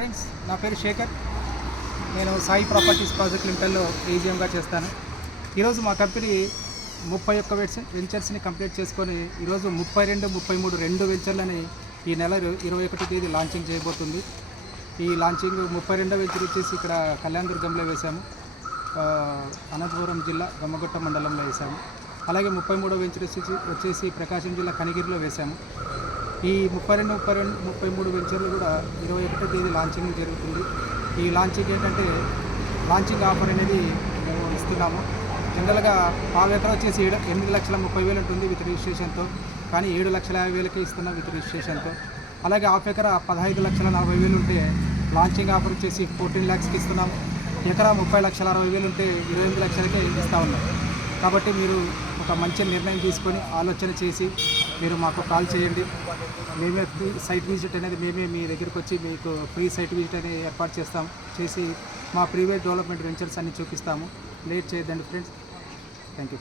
Friends, నా పేరు శేఖర్. నేను సాయి ప్రాపర్టీస్ ప్రాజెక్ట్ లిమిటెడ్లో ఏజీఎంగా చేస్తాను. ఈరోజు మా కంపెనీ 31 వెంచర్స్ని కంప్లీట్ చేసుకొని ఈరోజు 32, 33 రెండు వెంచర్లని ఈ నెల 21 తేదీ లాంచింగ్ చేయబోతుంది. ఈ లాంచింగ్ 32వ వెంచర్ వచ్చేసి ఇక్కడ కళ్యాణదుర్గంలో వేసాము, అనంతపురం జిల్లా గమ్మగుట్ట మండలంలో వేసాము. అలాగే 33వ వెంచర్ వచ్చేసి ప్రకాశం జిల్లా కనిగిరిలో వేసాము. ఈ 32, 33 వెంచర్లు కూడా 21వ తేదీ లాంచింగ్ జరుగుతుంది. ఈ లాంచింగ్ ఏంటంటే లాంచింగ్ ఆఫర్ అనేది మేము ఇస్తున్నాము. జనరల్గా 1/4 ఎకరం వచ్చేసి 8,30,30,000 ఉంటుంది విత్ రిజిస్ట్రేషన్తో, కానీ 7,50,000కే ఇస్తున్నాం విత్ రిజిస్ట్రేషన్తో. అలాగే 1/2 ఎకరా 15,40,000 ఉంటే లాంచింగ్ ఆఫర్ వచ్చేసి 14 lakhsకి ఇస్తున్నాము. ఎకరా 30,60,000 ఉంటే 28 లక్షలకే ఇస్తూ ఉన్నాం. కాబట్టి మీరు ఒక మంచి నిర్ణయం తీసుకొని ఆలోచన చేసి మీరు మాకు కాల్ చేయండి. మేమే సైట్ విజిట్ అనేది మేమే మీ దగ్గరికి వచ్చి మీకు ఫ్రీ సైట్ విజిట్ అనేది ఏర్పాటు చేసి మా ప్రీవేట్ డెవలప్మెంట్ వెంచర్స్ అన్ని చూపిస్తాము. లేట్ చేయొద్దండి ఫ్రెండ్స్. Thank you.